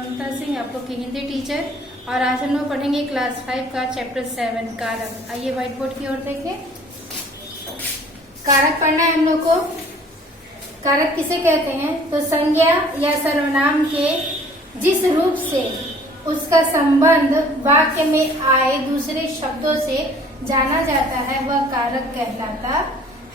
ममता सिंह, आप लोग की हिंदी टीचर। और आज हम लोग पढ़ेंगे क्लास 5 का चैप्टर 7 कारक। आइए व्हाइट बोर्ड की ओर देखें। कारक पढ़ना है हम लोग को। कारक किसे कहते हैं? तो संज्ञा या सर्वनाम के जिस रूप से उसका संबंध वाक्य में आए दूसरे शब्दों से जाना जाता है वह कारक कहलाता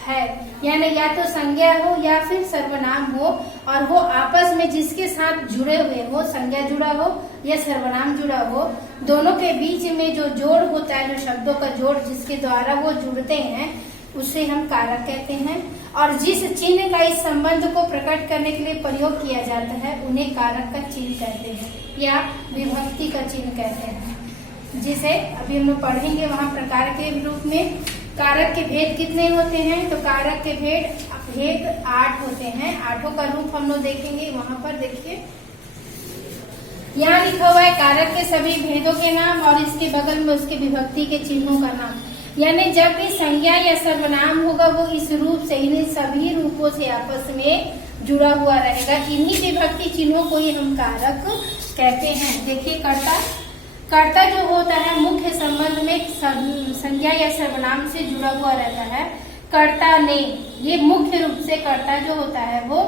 है। यानी या तो संज्ञा हो या फिर सर्वनाम हो और वो आपस में जिसके साथ जुड़े हुए हो, संज्ञा जुड़ा हो या सर्वनाम जुड़ा हो, दोनों के बीच में जो जोड़ होता है, जो शब्दों का जोड़ जिसके द्वारा वो जुड़ते हैं उसे हम कारक कहते हैं। और जिस चिन्ह का इस संबंध को प्रकट करने के लिए प्रयोग किया जाता है उन्हें कारक का चिन्ह कहते हैं या विभक्ति का चिन्ह कहते हैं, जिसे अभी हम लोग पढ़ेंगे। वहाँ प्रकार के रूप में कारक के भेद कितने होते हैं? तो कारक के भेद 8 होते हैं। 8 का रूप हम लोग देखेंगे। वहाँ पर देखिए, यहाँ लिखा हुआ है कारक के सभी भेदों के नाम और इसके बगल में उसके विभक्ति के चिन्हों का नाम। यानी जब भी संज्ञा या सर्वनाम होगा वो इस रूप से, इन्हीं सभी रूपों से आपस में जुड़ा हुआ रहेगा। इन्हीं विभक्ति चिन्हों को ही हम कारक कहते हैं। देखिए, कर्ता जो होता है मुख्य संबंध में संज्ञा या सर्वनाम से जुड़ा हुआ रहता है। कर्ता ने, ये मुख्य रूप से कर्ता जो होता है वो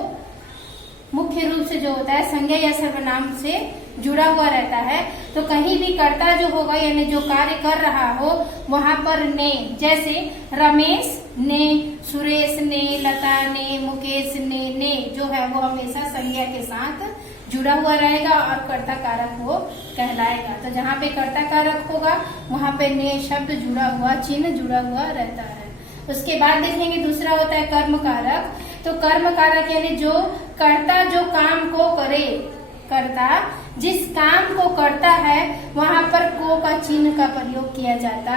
मुख्य रूप से जो होता है संज्ञा या सर्वनाम से जुड़ा हुआ रहता है। तो कहीं भी कर्ता जो होगा यानी जो कार्य कर रहा हो वहां पर ने, जैसे रमेश ने, सुरेश ने, लता ने, मुकेश ने जो है वो हमेशा संज्ञा के साथ जुड़ा हुआ रहेगा और कर्ता कारक वो कहलाएगा। तो जहाँ पे कर्ता कारक होगा वहाँ पे ने शब्द जुड़ा हुआ, चिन्ह जुड़ा हुआ रहता है। उसके बाद देखेंगे दूसरा होता है कर्म कारक। तो कर्म कारक यानी जो कर्ता जो काम को करे, कर्ता जिस काम को करता है वहाँ पर को का चिन्ह का प्रयोग किया जाता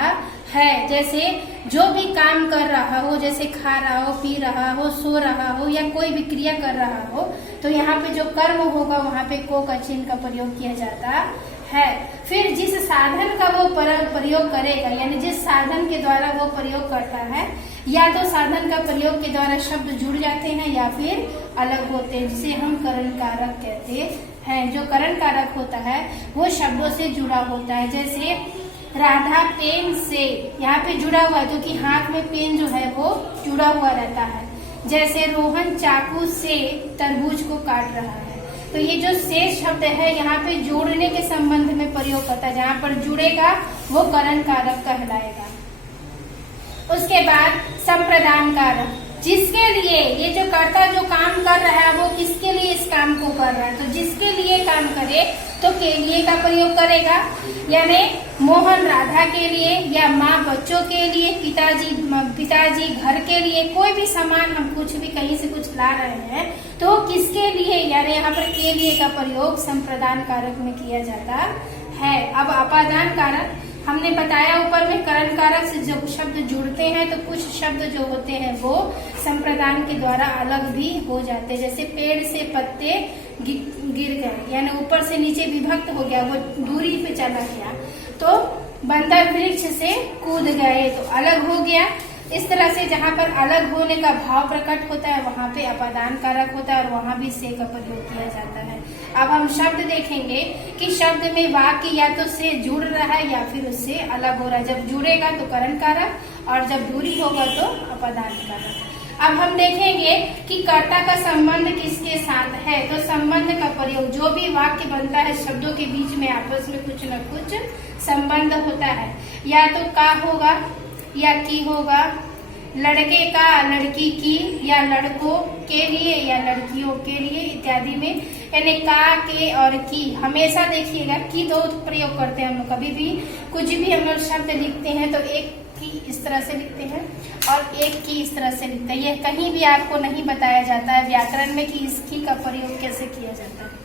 है। जैसे जो भी काम कर रहा हो, जैसे खा रहा हो, पी रहा हो, सो रहा हो या कोई भी क्रिया कर रहा हो, तो यहाँ पे जो कर्म होगा वहाँ पे को का चिन्ह का प्रयोग किया जाता है। फिर जिस साधन का वो प्रयोग करेगा यानी जिस साधन के द्वारा वो प्रयोग करता है, या तो साधन का प्रयोग के द्वारा शब्द जुड़ जाते हैं या फिर अलग होते हैं, जिसे हम करण कारक कहते हैं। जो करण कारक होता है वो शब्दों से जुड़ा होता है। जैसे राधा पेन से, यहाँ पे जुड़ा हुआ है क्योंकि हाथ में पेन जो है वो जुड़ा हुआ रहता है। जैसे रोहन चाकू से तरबूज को काट रहा है। तो ये जो से शब्द है यहाँ पे जोड़ने के संबंध में प्रयोग करता है। जहाँ पर जुड़ेगा वो करण कारक कहलाएगा। उसके बाद संप्रदान कारक, जिसके लिए ये जो कर्ता जो काम कर रहा है वो किसके लिए इस काम को कर रहा है, तो जिसके लिए काम करे तो के लिए का प्रयोग करेगा। यानी मोहन राधा के लिए या माँ बच्चों के लिए, पिताजी घर के लिए, कोई भी सामान हम कुछ भी कहीं से कुछ ला रहे हैं तो किसके लिए, यानी यहाँ पर के लिए का प्रयोग संप्रदान कारक में किया जाता है। अब अपादान कारक हमने बताया ऊपर में, करण कारक से जो शब्द जुड़ते हैं तो कुछ शब्द जो होते हैं वो संप्रदान के द्वारा अलग भी हो जाते हैं। जैसे पेड़ से पत्ते गिर गए यानी ऊपर से नीचे विभक्त हो गया, वो दूरी पे चला गया। तो बंदर वृक्ष से कूद गए तो अलग हो गया। इस तरह से जहाँ पर अलग होने का भाव प्रकट होता है वहाँ पे अपादान कारक होता है और वहाँ भी से का प्रयोग किया जाता है। अब हम शब्द देखेंगे कि शब्द में वाक्य या तो से जुड़ रहा है या फिर उससे अलग हो रहा है। जब जुड़ेगा तो करण कारक और जब दूरी होगा तो अपादान कारक। अब हम देखेंगे कि कर्ता का संबंध किसके साथ है। तो संबंध का प्रयोग, जो भी वाक्य बनता है शब्दों के बीच में आपस में कुछ न कुछ संबंध होता है। या तो का होगा या की होगा, लड़के का लड़की की, या लड़कों के लिए या लड़कियों के लिए इत्यादि में। यानी का, के और की हमेशा देखिएगा की दो प्रयोग करते हैं हम लोग। कभी भी कुछ भी हम लोग शब्द लिखते हैं तो एक की इस तरह से लिखते हैं और एक की इस तरह से लिखते हैं। यह कहीं भी आपको नहीं बताया जाता है व्याकरण में कि इस की का प्रयोग कैसे किया जाता है।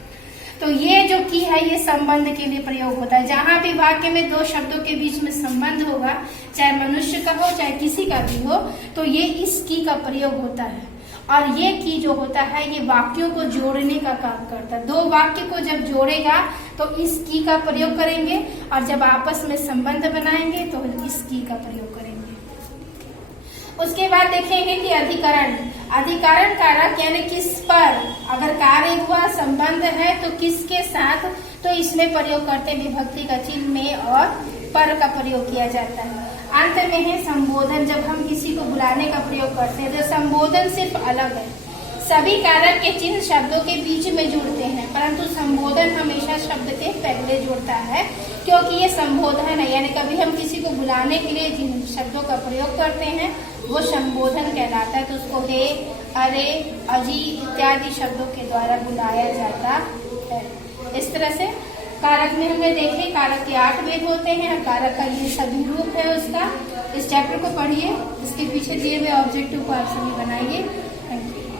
तो ये जो की है ये संबंध के लिए प्रयोग होता है। जहाँ भी वाक्य में दो शब्दों के बीच में संबंध होगा, चाहे मनुष्य का हो चाहे किसी का भी हो, तो ये इस की का प्रयोग होता है। और ये की जो होता है ये वाक्यों को जोड़ने का काम करता है। दो वाक्य को जब जोड़ेगा तो इस की का प्रयोग करेंगे और जब आपस में संबंध बनाएंगे तो इस की का प्रयोग करेंगे। उसके बाद देखेंगे कि अधिकरण। अधिकरण कारक यानी किस पर, अगर कार्य हुआ, संबंध है तो किसके साथ, तो इसमें प्रयोग करते हैं विभक्ति का चिन्ह में और पर का प्रयोग किया जाता है। अंत में है संबोधन, जब हम किसी को बुलाने का प्रयोग करते हैं तो संबोधन सिर्फ अलग है। सभी कारक के चिन्ह शब्दों के बीच में जुड़ते हैं, परंतु संबोधन हमेशा शब्द के पहले जुड़ता है, क्योंकि ये संबोधन है। यानी कभी हम किसी को बुलाने के लिए जिन शब्दों का प्रयोग करते हैं वो संबोधन कहलाता है। तो उसको हे, अरे, अजी इत्यादि शब्दों के द्वारा बुलाया जाता है। इस तरह से कारक में हमने देखे कारक के 8 भेद होते हैं। कारक का ये सभी रूप है उसका। इस चैप्टर को पढ़िए, इसके पीछे दिए हुए ऑब्जेक्टिव को आप सभी बनाइए।